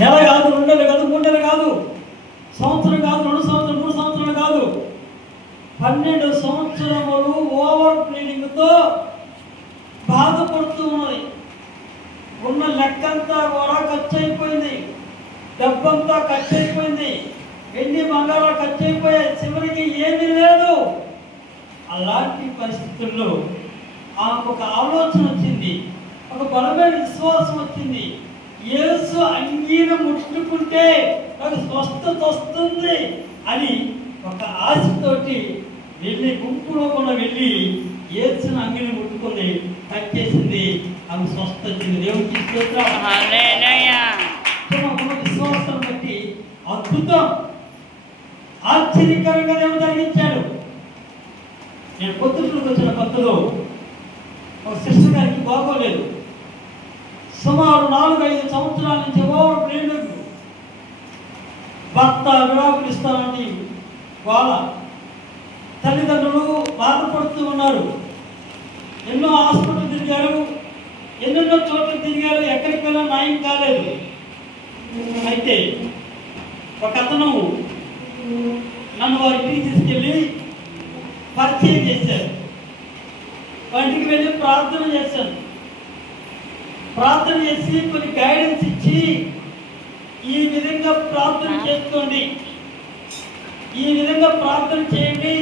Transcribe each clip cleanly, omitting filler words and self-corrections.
నెల కాదు, 2 నెలలు కాదు, 3 నెలలు కాదు, సంవత్సరం కాదు, 2 సంవత్సరాలు, 3 సంవత్సరాలు కాదు, 12 సంవత్సరములు ఓవర్ బ్లీడింగ్తో బాధపడుతూ ఉన్నది. ఉన్న లెక్కంతా కూడా ఖర్చు అయిపోయింది, డబ్బంతా ఖర్చు అయిపోయింది, వెండి బంగారాలు ఖర్చు అయిపోయాయి, చివరికి ఏమీ లేదు. అలాంటి పరిస్థితుల్లో ఆమెకు ఒక ఆలోచన వచ్చింది, ఒక బలమైన విశ్వాసం వచ్చింది. యేసు అంగీని ముట్టుకుంటే నాకు స్వస్థత వస్తుంది అని ఒక ఆశతోటి వెళ్ళి, గుంపులో కూడా వెళ్ళి యేసుని అంగీని ముట్టుకుంది, కట్టేసింది, ఆమె స్వస్థత వచ్చింది. దేవునికి విశ్వాసం బట్టి అద్భుతం, ఆశ్చర్యకరంగా దేవుడు జరిగించాడు. నేను పొద్దుటూరుకు వచ్చిన కొత్తలో ఒక సిస్టర్ గారికి బాగోలేదు. సుమారు 4-5 సంవత్సరాల నుంచి ఓవర్ బ్లీడింగ్, భర్త విడాకులు ఇస్తానని వాళ్ళ తల్లిదండ్రులు బాధపడుతూ ఉన్నారు. ఎన్నో హాస్పిటల్ తిరిగారు, ఎన్నెన్నో చోట్ల తిరిగారు, ఎక్కడికి వెళ్ళా న్యాయం కాలేదు. అయితే ఒక అతను నన్ను వారి ఇంటికి తీసుకెళ్ళి పరిచయం చేశారు. వాటికి వెళ్ళి ప్రార్థన చేశాను. ప్రార్థన చేసి కొన్ని గైడెన్స్ ఇచ్చి, ఈ విధంగా ప్రార్థన చేసుకోండి, ఈ విధంగా ప్రార్థన చేయండి,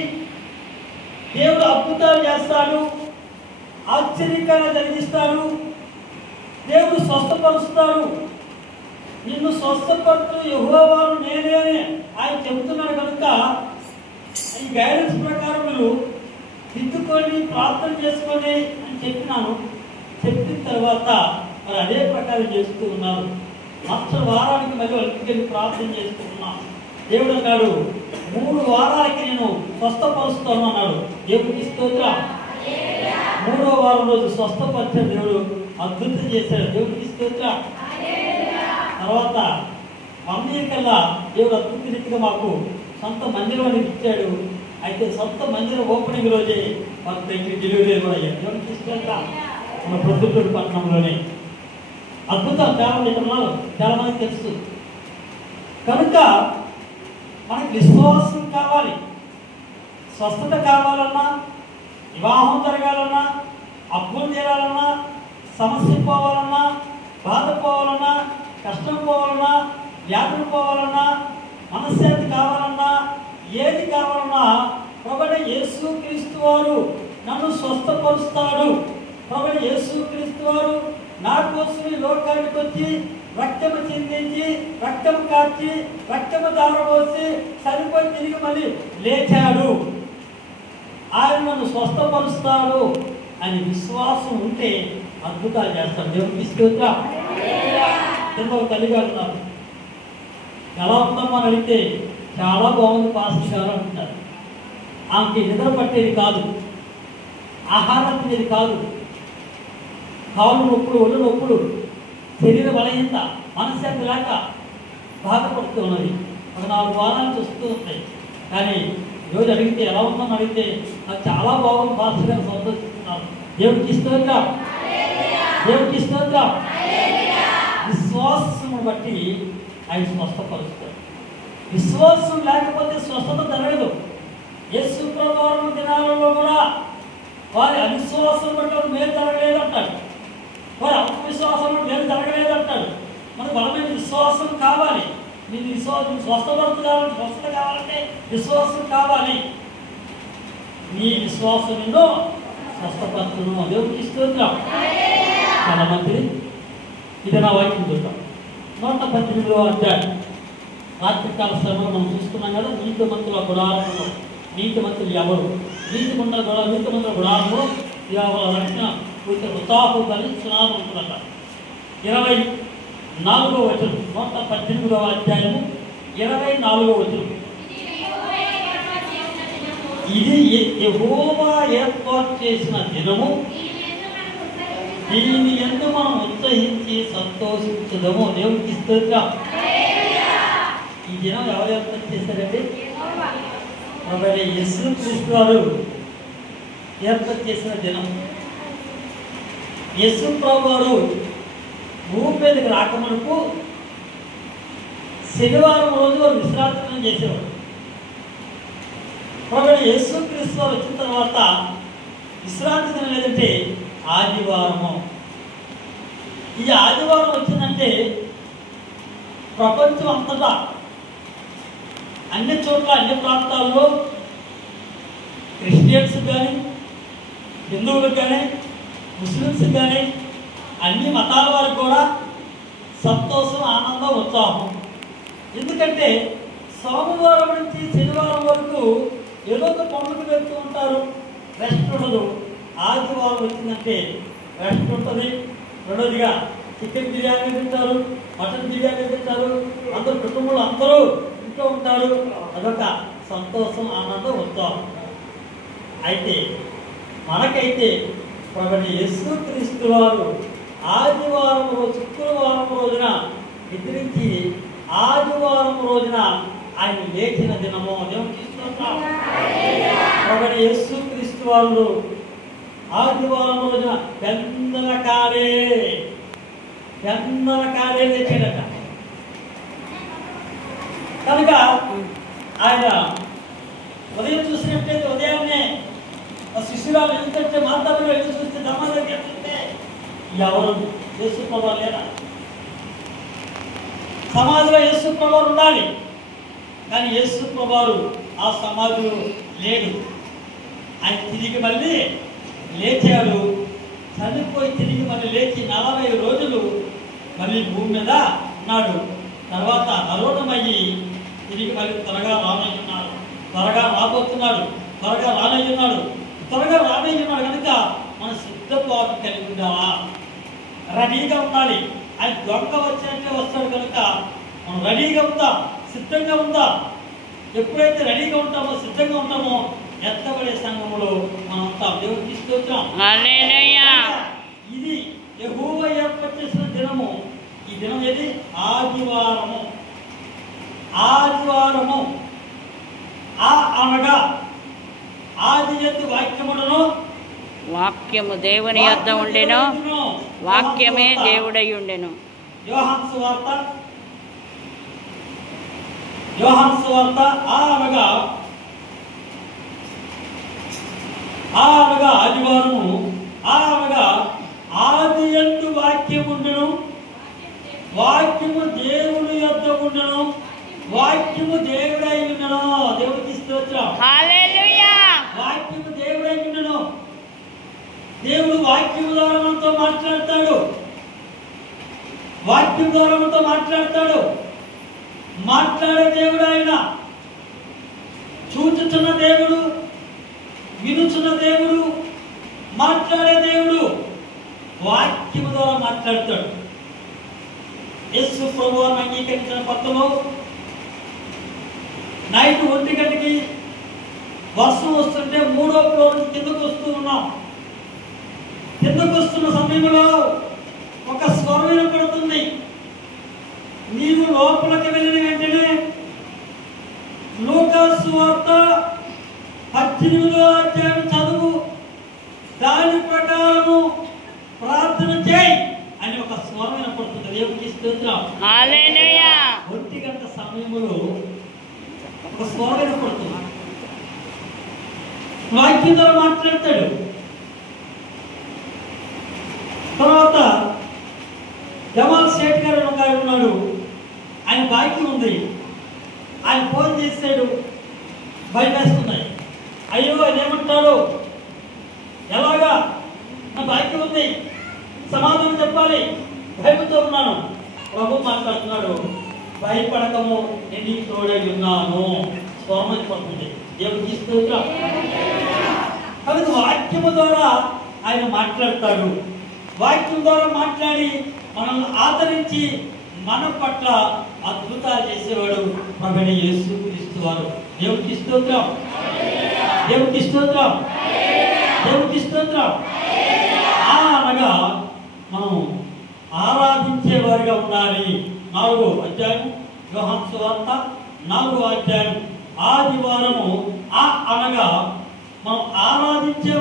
దేవుడు అద్భుతాలు చేస్తాడు, ఆశ్చర్యకరంగా జరిగిస్తాడు, దేవుడు స్వస్థపరుస్తాడు, నిన్ను స్వస్థపరుస్తూ యెహోవా నేనే అని ఆయన చెబుతున్నాడు కనుక ఈ గైడెన్స్ ప్రకారం మీరు దిద్దుకొని ప్రార్థన చేసుకోండి అని చెప్పినాను. చెప్పిన తర్వాత మరి అదే ప్రకారం చేస్తూ ఉన్నారు. వారానికి మళ్ళీ వాళ్ళకి ప్రార్థన చేసుకుంటున్నాను. దేవుడు అన్నాడు, 3 వారాలకి నేను స్వస్థపరుస్తాను అన్నాడు. దేవుడికి స్తోత్రం. 3వ వారం రోజు స్వస్థపరిచాడు దేవుడు, అద్భుతం చేశాడు. దేవుడికి స్తోత్రం. తర్వాత 1 year కల్లా దేవుడు అద్భుత రీతిగా మాకు సొంత మందిరాన్ని ఇచ్చాడు. అయితే సొంత మందిరం ఓపెనింగ్ రోజే మాకు డెలివరీ కూడా అయ్యాడు. దేవుడికి స్తోత్రం. మన ప్రొద్దుటూరు పట్టణంలోనే అద్భుతం చాలా మంది తెలుసు. కనుక మనకి విశ్వాసం కావాలి. స్వస్థత కావాలన్నా, వివాహం జరగాలన్నా, అప్పులు తీరాలన్నా, సమస్య పోవాలన్నా, బాధ పోవాలన్నా, కష్టం పోవాలన్నా, వ్యాధులు పోవాలన్నా, మనశ్శాంతి కావాలన్నా, ఏది కావాలన్నా ప్రభువైన యేసుక్రీస్తు వారు నన్ను స్వస్థపరుస్తాడు. ప్రభువైన యేసుక్రీస్తు వారు నా కోసం ఈ లోకానికి వచ్చి రక్తము చిందించి, రక్తము కార్చి, రక్తము దారపోసి చనిపోయి తిరిగి మళ్ళీ లేచాడు, ఆయన నన్ను స్వస్థపరుస్తాడు అని విశ్వాసం ఉంటే అద్భుతాలు చేస్తాడు. దేవుడికి స్తోత్రం. ఒక తల్లిగారు ఉన్నారు. ఎలా ఉందమ్మా అని అడిగితే చాలా బాగుంది పాస్టర్ గారు అంటారు. ఆమెకి నిద్ర పట్టేది కాదు, ఆహారం తినేది కాదు, కాళ్ళు నొప్పులు, ఒళ్ళు నొప్పులు, శరీర బలహీనత, మనశ్శాంతి లేక బాధపడుతూ ఉన్నది. ఒక 4 వారాలు వస్తూ ఉంటాయి. కానీ ఈరోజు అడిగితే ఎలా ఉందని అడిగితే నాకు చాలా బాగుంది పాస్టర్ గారు సంతోషిస్తున్నారు. దేవుడికి స్తోత్రం. దేవుడికి స్తోత్రం. విశ్వాసం బట్టి ఆయన స్వస్థపరుస్తాడు. విశ్వాసం లేకపోతే స్వస్థత జరగదు. యేసు ప్రభువు దినాలలో కూడా వారి అవిశ్వాసం బట్టి మేలు జరగలేదు అంటాడు, వారి అవిశ్వాసం మేలు జరగలేదు అంటాడు. మనకు బలమైన విశ్వాసం కావాలి. మీకు విశ్వాసం స్వస్థత కావాలంటే విశ్వాసం కావాలి. నీ విశ్వాసం నిన్ను స్వస్థపరచును. దేవుడికి స్తోత్రం. చాలా మంచిది. ఇది నా వాక్యం చూద్దాం. 118వ అధ్యాయం రాత్రికాల శ్రమలో మనం చూస్తున్నాం కదా. నీతిమంతుల గుడారంలో, నీతిమంతులు ఎవరు? నీతిమంతుల గుడారంలో రక్షణ ఉత్సాహం కలిగిస్తున్నాను ఉంటుందట. 24వ వచనం, 118వ అధ్యాయము 24వ వచనం. ఇది యెహోవా ఏర్పాటు చేసిన దినము, దీని యందు మనం ఉత్సహించి సంతోషించదము. దేవుడికి స్తోత్రం. ఈ దినం ఎవరు ఏర్పాటు చేశారండి? ప్రభువైన యేసుక్రీస్తు వారు ఏర్పాటు చేసిన దినం. యేసు ప్రభు వారు భూమి మీదకి రాకమునకు శనివారం రోజు వారు విశ్రాంతి దినం చేసేవారు. కాబట్టి యేసుక్రీస్తు వారు వచ్చిన తర్వాత విశ్రాంతి దినం లేదంటే ఆదివారము. ఈ ఆదివారం వచ్చిందంటే ప్రపంచం అంతటా అన్ని చోట్ల అన్ని ప్రాంతాల్లో క్రిస్టియన్స్ కానీ హిందువులకు కానీ ముస్లిమ్స్ కానీ అన్ని మతాల వారికి కూడా సంతోషం, ఆనందం, ఉత్సాహం. ఎందుకంటే సోమవారం నుంచి శనివారం వరకు ఏదో ఒక పండుగ పెడుతూ ఉంటారు, రెస్ట్ ఉండదు. ఆదివారం వచ్చిందంటే రెస్ట్ ఉంటుంది. రెండోదిగా చికెన్ బిర్యానీ తింటారు, మటన్ బిర్యానీ తింటారు, అందరు కుటుంబంలో అందరూ ఇంట్లో ఉంటారు. అదొక సంతోషం, ఆనందం, ఉత్సాహం. అయితే మనకైతే ప్రభువైన యేసుక్రీస్తు వారు ఆదివారం రోజు, శుక్రవారం రోజున నిద్రించి ఆదివారం రోజున ఆయన లేచిన దినము. దేవునికి స్తోత్రం. ప్రభువైన యేసుక్రీస్తు వారు ఆదివారం రోజున పెందల కాలే లేచాడట. కనుక ఆయన ఉదయం చూసినట్టయితే ఉదయాన్నే శిష్యురాలు ఎందుకంటే మాతాపిల్లలు ఎందుకు చూస్తే ధర్మం చెప్తుంటే ఎవరు యేసు ప్రభువు లేరా? సమాధిలో యేసు ప్రభువు ఉండాలి, కానీ యేసు ప్రభువు ఆ సమాధిలో లేడు. ఆయన తిరిగి మళ్ళీ లేచాడు. చనిపోయి తిరిగి మళ్ళీ లేచి 40 రోజులు మళ్ళీ భూమి మీద ఉన్నాడు. తర్వాత అరుణమయ్యి తిరిగి మళ్ళీ త్వరగా రానయ్యున్నాడు, త్వరగా రాబోతున్నాడు, త్వరగా రానయ్యున్నాడు కనుక మనం సిద్ధపాటు కలిగి ఉండాలా, రెడీగా ఉండాలి. ఆయన దొంగ వచ్చినట్టే వస్తాడు కనుక మనం రెడీగా ఉందాం, సిద్ధంగా ఉందాం. ఎప్పుడైతే రెడీగా ఉంటామో, సిద్ధంగా ఉంటామో ఎత్తబడే సంఘములో మనం ఉంటాం. దేవునికి స్తోత్రం. ఇది యెహోవా ఏర్పాటు చేసిన దినము. ఈ దినం ఏది? ఆదివారము. అనగా ఆది యందు వాక్యమును, వాక్యము దేవుని యొద్ద ఉండెను, వాక్యమే దేవుడై ఉండెను. యోహాను సువార్త అనగా ఆదివారము. అనగా ఆది యందు వాక్యముండెను, వాక్యము దేవుని యొద్ద ఉండెను, వాక్యము దేవుడై ఉండెను. దేవునికి స్తోత్రం. హల్లెలూయా. వాక్యము దేవుడై ఉండెను. దేవుడు వాక్యము ద్వారా మనతో మాట్లాడతాడు. వాక్యం ద్వారా మనతో మాట్లాడతాడు. మాట్లాడే దేవుడు ఆయన. చూచుచున్న దేవుడు, వినుచున్న దేవుడు, మాట్లాడే దేవుడు. వాక్యము ద్వారా మాట్లాడతాడు. యేసు ప్రభువును అంగీకరించిన కొత్తలో నైట్ 1 గంటకి వర్షం వస్తుంటే 3వ ఫ్లోర్ నుంచి కిందకు వస్తూ ఉన్నాం. కిందకు వస్తున్న సమయంలో ఒక స్వరం వినపడుతుంది. నీవు లోపలికి వెళ్ళిన వెంటనే లూకా సువార్త 18వ అధ్యాయం చదువు, దాని ప్రకారము ప్రార్థన చేయి అని ఒక స్వరం వినపడుతుంది. దేవునికి స్తోత్రం. హల్లెలూయా. 1 గంట సమయంలో ఒక స్వరం వినపడుతుంది. వాక్యం ద్వారా మాట్లాడతాడు. తర్వాత జమాల్ సేఠ్ గారు ఒక ఆయన ఉన్నాడు. ఆయన వాక్యం ఉంది. ఆయన ఫోన్ చేశాడు. భయమేస్తున్నాయి. అయ్యో ఆయన ఏమంటారు, ఎలాగా నా వాక్యం ఉంది, సమాధానం చెప్పాలి, భయపడుతూ ఉన్నాను. ప్రభు మాట్లాడుతున్నాడు. భయపడకము, నేను నీకు తోడై ఉన్నాను. స్వరం పడుతుంది. దేవునికి స్తోత్రం. కాబట్టి వాక్యము ద్వారా ఆయన మాట్లాడతాడు. వాక్యం ద్వారా మాట్లాడి మనల్ని ఆదరించి మన పట్ల అద్భుతాలు చేసేవాడు ప్రభువైన యేసుక్రీస్తు వారు. దేవునికి స్తోత్రం. దేవునికి స్తోత్రం. దేవునికి స్తోత్రం. అనగా మనం ఆరాధించే వారిగా ఉండాలి. 4వ అధ్యాయం యోహాను సువార్త 4వ అధ్యాయం ఆదివారము అనగా మనం ఆరాధించే